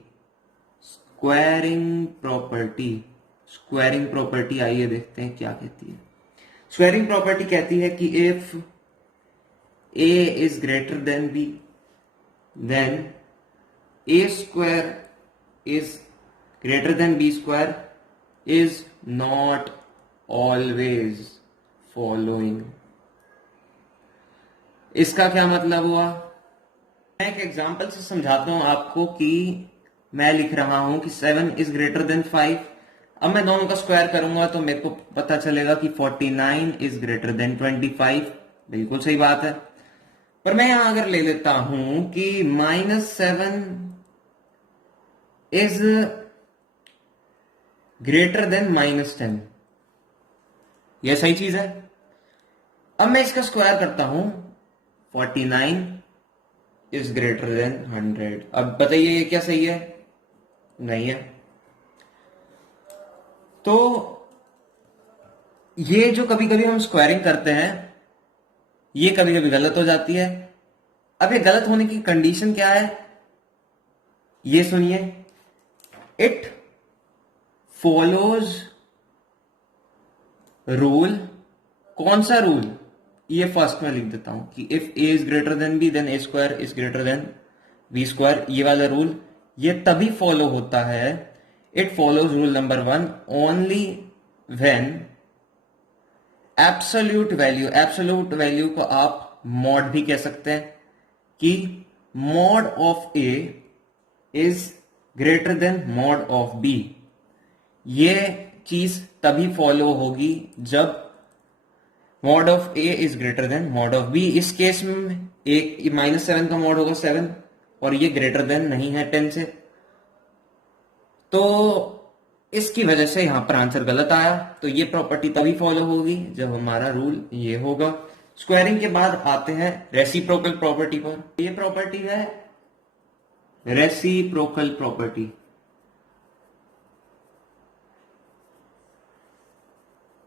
Squaring property, squaring property आइए देखते हैं क्या कहती है। स्क्वायरिंग प्रॉपर्टी कहती है कि if a is greater than b then a square is greater than b square is not always following। इसका क्या मतलब हुआ? मैं एक एग्जांपल से समझाता हूं आपको कि मैं लिख रहा हूं कि 7 इज ग्रेटर देन 5। अब मैं दोनों का स्क्वायर करूंगा तो मेरे को पता चलेगा कि 49 इज ग्रेटर देन 25। बिल्कुल सही बात है, पर मैं यहां अगर ले लेता हूं कि -7 इज ग्रेटर देन -10, यह सही चीज है। अब मैं इसका स्क्वायर करता हूं, 49 इज ग्रेटर देन 100। अब बताइए ये क्या सही है? नहीं है। तो ये जो कभी कभी हम स्क्वायरिंग करते हैं ये कभी कभी गलत हो जाती है। अब ये गलत होने की कंडीशन क्या है ये सुनिए। It follows rule. कौन सा रूल? ये फर्स्ट में लिख देता हूं कि if a is greater than b then a square is greater than b square. ये वाला रूल ये तभी फॉलो होता है, it follows rule number 1 only when absolute value, absolute value को आप मॉड भी कह सकते हैं, कि mod of a is greater than mod of b। ये चीज तभी फॉलो होगी जब mod of a is greater than mod of b। इस केस में एक -7 का मॉड होगा 7 और ये ग्रेटर देन नहीं है 10 से, तो इसकी वजह से यहां पर आंसर गलत आया। तो ये प्रॉपर्टी तभी फॉलो होगी जब हमारा रूल ये होगा। स्क्वायरिंग के बाद आते हैं रेसिप्रोकल प्रॉपर्टी पर। ये प्रॉपर्टी है रेसिप्रोकल प्रॉपर्टी,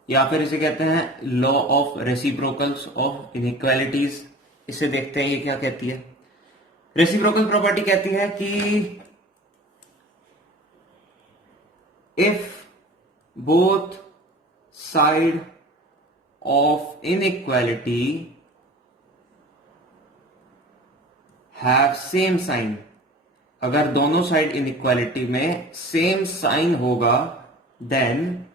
या फिर इसे कहते हैं law of reciprocals of inequalities. इसे देखते हैं ये क्या कहती है। रेसिप्रोकल प्रॉपर्टी कहती है कि if both side of inequality have same sign, अगर दोनों साइड इनइक्वालिटी में सेम साइन होगा, then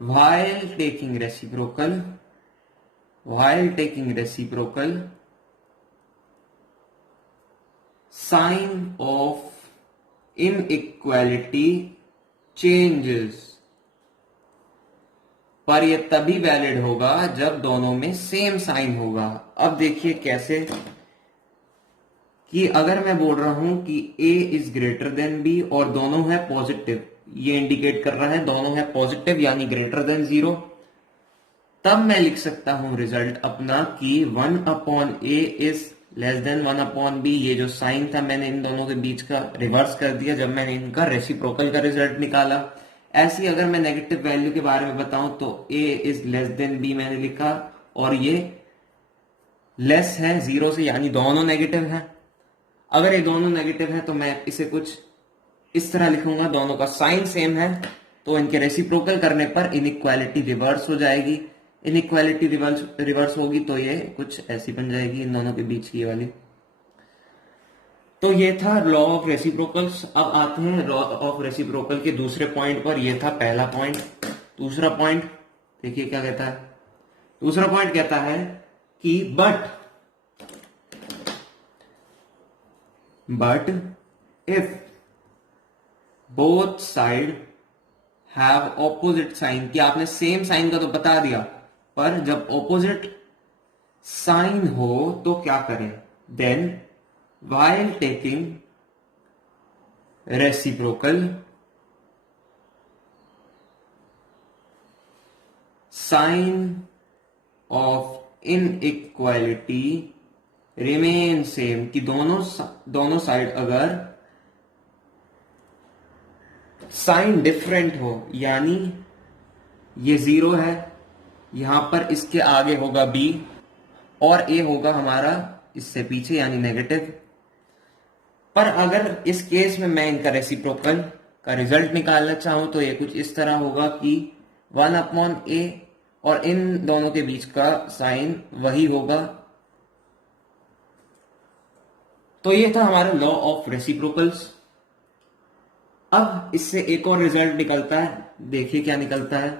while taking reciprocal sign of inequality changes। पर यह तभी वैलिड होगा जब दोनों में सेम साइन होगा। अब देखिए कैसे। कि अगर मैं बोल रहा हूं कि a is greater than b और दोनों है पॉजिटिव, ये इंडिकेट कर रहा है दोनों है पॉजिटिव यानी ग्रेटर देन 0, तब मैं लिख सकता हूं रिजल्ट अपना कि 1/a is less then 1/b। ये जो साइन था मैंने इन दोनों के बीच का रिवर्स कर दिया जब मैंने इनका रेसिप्रोकल का रिजल्ट निकाला। ऐसी अगर मैं नेगेटिव वैल्यू के बारे में बताऊं तो a is less then b मैंने लिखा, और ये लेस है 0 से यानी दोनों नेगेटिव है। अगर ये दोनों नेगेटिव है तो मैं इसे कुछ इस तरह लिखूंगा, दोनों का साइन सेम है तो इनके रेसिप्रोकल करने पर इनइक्वालिटी रिवर्स हो जाएगी। इनइक्वालिटी रिवर्स होगी तो ये कुछ ऐसी बन जाएगी इन दोनों के बीच की वाली। तो ये था लॉ ऑफ रेसिप्रोकल्स। अब आते हैं लॉ ऑफ रेसिप्रोकल के दूसरे पॉइंट पर। ये था पहला पॉइंट। दूसरा पॉइंट देखिए क्या कहता है। दूसरा पॉइंट कहता है कि but if both side have opposite sign, कि आपने सेम साइन का तो बता दिया, पर जब ऑपोजिट साइन हो तो क्या करें, then while taking reciprocal sign of inequality remain same, कि दोनों साइड अगर साइन डिफरेंट हो, यानी ये 0 है, यहां पर इसके आगे होगा b और a होगा हमारा इससे पीछे यानी नेगेटिव। पर अगर इस केस में मैं इनका रेसिप्रोकल का रिजल्ट निकालना चाहूं तो ये कुछ इस तरह होगा कि 1/a और इन दोनों के बीच का साइन वही होगा। तो ये था हमारा लॉ ऑफ रेसिप्रोकल्स। अब इससे एक और रिजल्ट निकलता है, देखिए क्या निकलता है।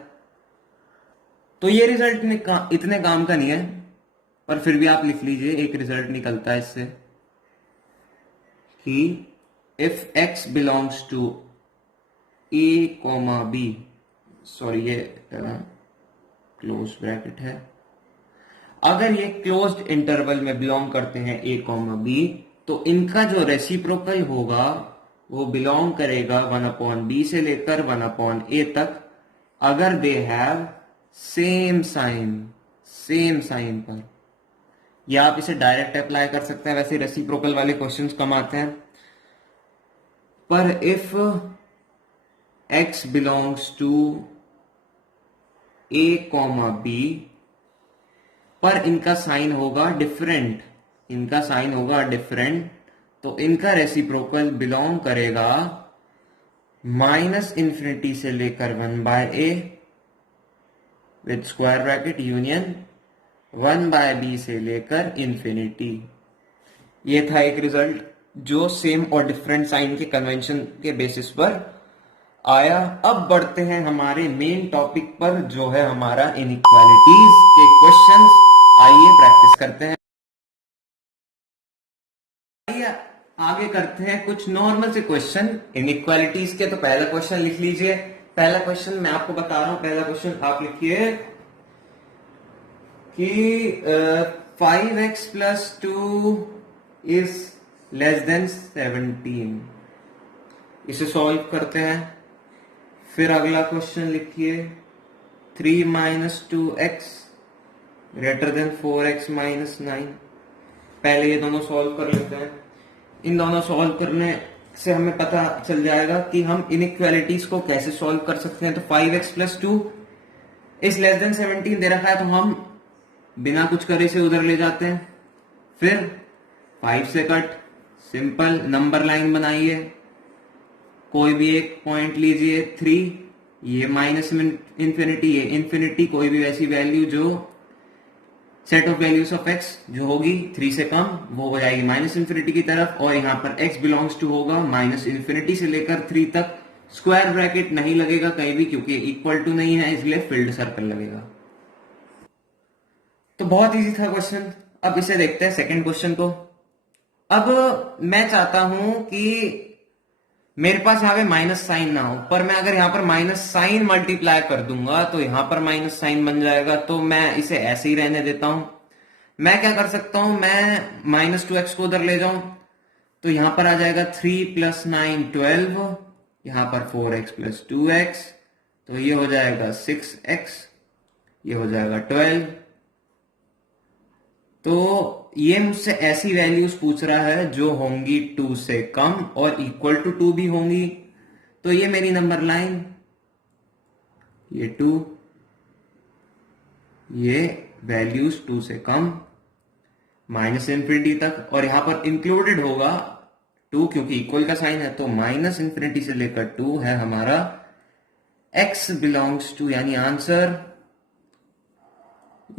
तो ये रिजल्ट इतने काम का नहीं है, पर फिर भी आप लिख लीजिए, एक रिजल्ट निकलता है इससे कि if x belongs to a, b, sorry ये क्लोज ब्रैकेट है, अगर ये क्लोज्ड इंटरवल में बिलोंग करते हैं a, b, तो इनका जो रेसिप्रोकल होगा वो बिलोंग करेगा 1/b से लेकर 1/a तक, अगर दे हैव सेम साइन पर। या आप इसे डायरेक्ट अप्लाई कर सकते हैं, वैसे रेसिप्रोकल वाले क्वेश्चंस कम आते हैं। पर if x belongs to a, b, पर इनका साइन होगा डिफरेंट, तो इनका रेसिप्रोकल बिलोंग करेगा -∞ से लेकर 1/a with square bracket union 1/b से लेकर इंफिनिटी। ये था एक रिजल्ट जो सेम और डिफरेंट साइन के कन्वेंशन के बेसिस पर आया। अब बढ़ते हैं हमारे मेन टॉपिक पर जो है हमारा इनइक्वालिटीज के क्वेश्चंस। आइए प्रैक्टिस करते हैं। आइए आगे करते हैं कुछ नॉर्मल से क्वेश्चन इनइक्वालिटीज के। तो पहला क्वेश्चन लिख लीजिए। पहला क्वेश्चन मैं आपको बता रहा हूं, पहला क्वेश्चन आप लिखिए कि 5x + 2 इज लेस देन 17। इसे सॉल्व करते हैं। फिर अगला क्वेश्चन लिखिए 3 - 2x ग्रेटर देन 4x - 9। पहले ये दोनों सॉल्व कर लेते हैं। इन दोनों सॉल्व करने से हमें पता चल जाएगा कि हम इनइक्वालिटीज को कैसे सॉल्व कर सकते हैं। तो 5x + 2 इज लेस देन 17 दे रखा है, तो हम बिना कुछ करे से उधर ले जाते हैं। फिर 5 से कट, सिंपल नंबर लाइन बनाइए, कोई भी एक पॉइंट लीजिए 3, ये -∞, ये इंफिनिटी, कोई भी वैसी वैल्यू जो set of values of x जो होगी 3 से कम वो हो जाएगी -∞ की तरफ, और यहां पर x बिलोंग्स टू होगा -∞ से लेकर 3 तक। स्क्वायर ब्रैकेट नहीं लगेगा कहीं भी क्योंकि इक्वल टू नहीं है, इसलिए फील्ड सर्कल लगेगा। तो बहुत इजी था क्वेश्चन। अब इसे देखते हैं सेकंड क्वेश्चन को। अब मैं चाहता हूं कि मेरे पास यहां पे माइनस साइन ना हो, पर मैं अगर यहां पर माइनस साइन मल्टीप्लाई कर दूंगा तो यहां पर माइनस साइन बन जाएगा। तो मैं इसे ऐसे ही रहने देता हूं। मैं क्या कर सकता हूं, मैं -2x को उधर ले जाऊं, तो यहां पर आ जाएगा 3 + 9 12, यहां पर 4x + 2x, तो ये हो जाएगा 6x, ये हो जाएगा 12। तो ये मुझसे ऐसी वैल्यूज पूछ रहा है जो होंगी 2 से कम और इक्वल टू 2 भी होंगी। तो ये मेरी नंबर लाइन, ये 2, ये वैल्यूज 2 से कम -इन्फिनिटी तक, और यहां पर इंक्लूडेड होगा 2 क्योंकि इक्वल का साइन है, तो -इन्फिनिटी से लेकर 2 है हमारा x बिलोंग्स टू, यानी आंसर।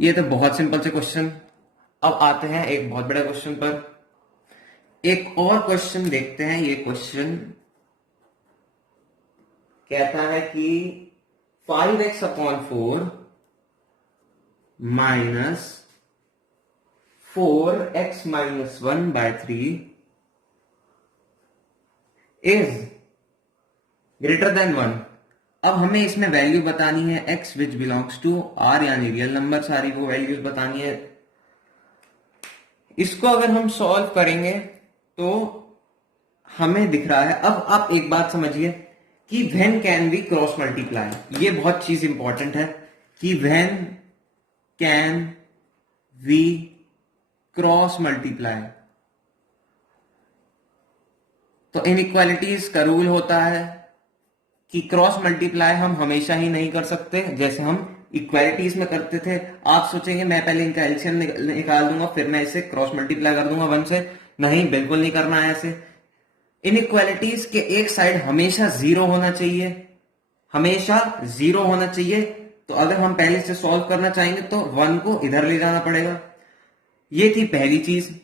ये तो बहुत सिंपल से क्वेश्चन। अब आते हैं एक बहुत बड़ा क्वेश्चन पर। एक और क्वेश्चन देखते हैं। ये क्वेश्चन कहता है कि 5x/4 -4x - 1/3 is greater then 1। अब हमें इसमें वैल्यू बतानी है x which belongs to r, यानी रियल नंबर, सारी वो वैल्यूज बतानी है। इसको अगर हम सॉल्व करेंगे तो हमें दिख रहा है, अब आप एक बात समझिए कि when can we cross multiply, ये बहुत चीज इंपॉर्टेंट है कि when can we cross multiply. तो इनइक्वालिटीज का रूल होता है कि क्रॉस मल्टीप्लाई हम हमेशा ही नहीं कर सकते, जैसे हम इक्वालिटीज में करते थे। आप सोचेंगे मैं पहले इनका एलसीएम निकाल दूंगा फिर मैं इसे क्रॉस मल्टीप्लाई कर दूंगा 1 से। नहीं, बिल्कुल नहीं करना है ऐसे। इनइक्वालिटीज के एक साइड हमेशा 0 होना चाहिए, हमेशा 0 होना चाहिए। तो अगर हम पहले से सॉल्व करना चाहेंगे तो 1 को इधर ले जाना पड़ेगा। ये थी पहली चीज।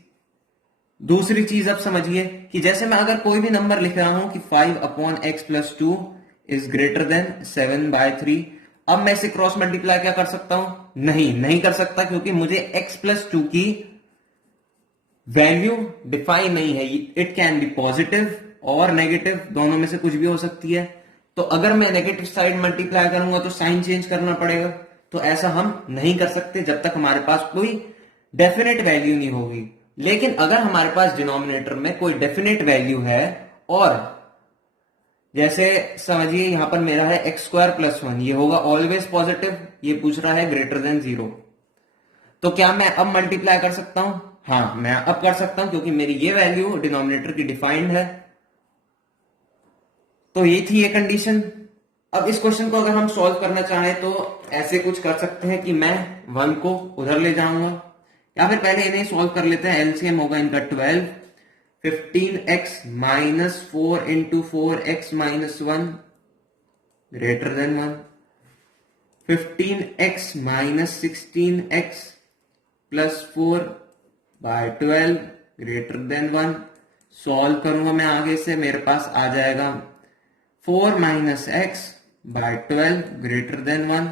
दूसरी चीज अब समझिए कि जैसे मैं अगर कोई भी नंबर लिख रहा हूं कि 5/x + 2 इज ग्रेटर देन 7/3, अब मैं इसे क्रॉस मल्टीप्लाई क्या कर सकता हूं? नहीं कर सकता, क्योंकि मुझे x + 2 की वैल्यू डिफाइन नहीं है। इट कैन बी पॉजिटिव और नेगेटिव, दोनों में से कुछ भी हो सकती है। तो अगर मैं नेगेटिव साइड मल्टीप्लाई करूंगा तो साइन चेंज करना पड़ेगा। तो ऐसा हम नहीं कर सकते जब तक हमारे पास कोई डेफिनेट वैल्यू नहीं होगी। लेकिन अगर हमारे पास डिनोमिनेटर में कोई डेफिनेट वैल्यू है, और जैसे समझिए यहां पर मेरा है x² + 1, ये होगा ऑलवेज पॉजिटिव। ये पूछ रहा है ग्रेटर देन 0, तो क्या मैं अब मल्टीप्लाई कर सकता हूं? हाँ, मैं अब कर सकता हूं, क्योंकि मेरी ये वैल्यू डिनोमिनेटर की डिफाइंड है। तो ये थी ये कंडीशन। अब इस क्वेश्चन को अगर हम सॉल्व करना चाहें तो ऐसे कुछ कर सकते हैं कि मैं 1 को उधर ले जाऊंगा, या फिर पहले इन्हें सॉल्व कर लेते हैं। एलसीएम होगा इनका 12, 15x - 4 × 4x - 1 greater than 1, 15x - 16x + 4/12 greater than 1। Solve करूंगा मैं आगे से, मेरे पास आ जाएगा 4 - x/12 ग्रेटर देन 1।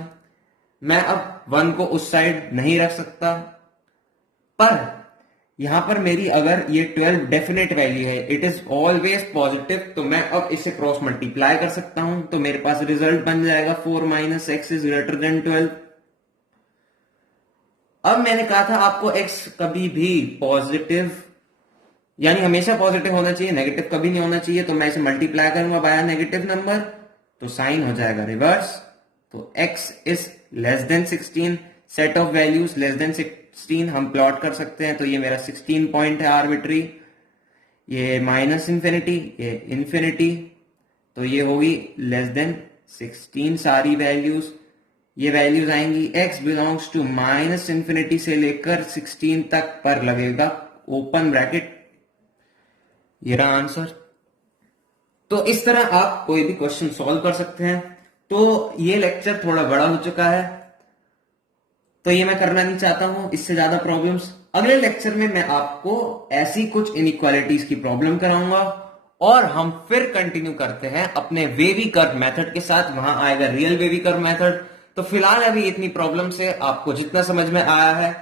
मैं अब 1 को उस साइड नहीं रख सकता, पर यहां पर मेरी अगर ये 12 डेफिनेट वैल्यू है, इट इज ऑलवेज पॉजिटिव, तो मैं अब इसे क्रॉस मल्टीप्लाई कर सकता हूं। तो मेरे पास रिजल्ट बन जाएगा 4 - x इज ग्रेटर देन 12। अब मैंने कहा था आपको x कभी भी पॉजिटिव, यानी हमेशा पॉजिटिव होना चाहिए, नेगेटिव कभी नहीं होना चाहिए। तो मैं इसे मल्टीप्लाई करूंगा बाय नेगेटिव नंबर, तो साइन हो जाएगा रिवर्स। तो x is less then 16, set of values less than 16 हम प्लॉट कर सकते हैं। तो ये मेरा 16 पॉइंट है आर्बिट्री, ये -इन्फिनिटी, ये इन्फिनिटी, तो ये होगी लेस देन 16 सारी वैल्यूज। ये वैल्यूज आएंगी x बिलोंग्स टू -इन्फिनिटी से लेकर 16 तक पर लगेगा ओपन ब्रैकेट। ये रहा आंसर। तो इस तरह आप कोई भी क्वेश्चन सॉल्व कर सकते हैं। तो ये लेक्चर थोड़ा बड़ा हो चुका है, तो ये मैं करना नहीं चाहता हूं इससे ज्यादा प्रॉब्लम्स। अगले लेक्चर में मैं आपको ऐसी कुछ इनइक्वालिटीज की प्रॉब्लम कराऊंगा, और हम फिर कंटिन्यू करते हैं अपने वेवी कर्व मेथड के साथ। वहां आएगा रियल वेवी कर्व मेथड। तो फिलहाल अभी इतनी प्रॉब्लम से आपको जितना समझ में आया है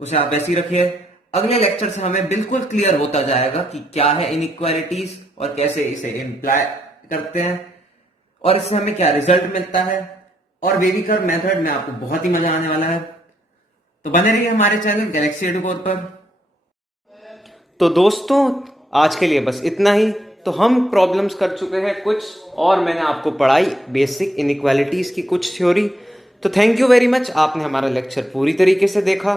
उसे आप वैसे ही रखिए। अगले लेक्चर से हमें बिल्कुल क्लियर होता जाएगा कि क्या है इनइक्वालिटीज और कैसे इसे इम्प्लाई करते हैं, और इससे हमें क्या रिजल्ट मिलता है। और वेवी कर्व मेथड में आपको बहुत ही मजा आने वाला है। तो बने रहिए हमारे चैनल गैलेक्सी एडुकोर पर। तो दोस्तों, आज के लिए बस इतना ही। तो हम प्रॉब्लम्स कर चुके हैं कुछ, और मैंने आपको पढ़ाई बेसिक इनइक्वालिटीज़ की कुछ थ्योरी। तो थैंक यू वेरी मच, आपने हमारा लेक्चर पूरी तरीके से देखा।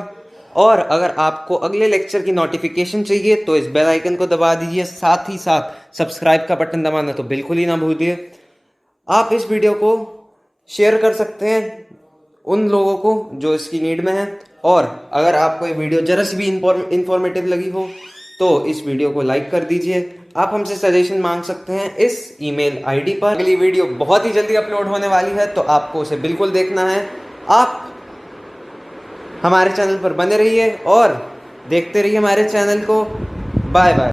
और अगर आपको अगले लेक्चर की नोटिफिकेशन चाहिए तो इस बेल आइकन को दबा दीजिए, साथ ही साथ सब्सक्राइब का बटन दबाना तो बिल्कुल ही ना भूलिए। आप इस वीडियो को शेयर कर सकते हैं उन लोगों को जो इसकी नीड में है। और अगर आपको ये वीडियो जरा सी भी इंफॉर्मेटिव लगी हो तो इस वीडियो को लाइक कर दीजिए। आप हमसे सजेशन मांग सकते हैं इस ईमेल आईडी पर। अगली वीडियो बहुत ही जल्दी अपलोड होने वाली है, तो आपको उसे बिल्कुल देखना है। आप हमारे चैनल पर बने रहिए और देखते रहिए हमारे चैनल को। Bye bye.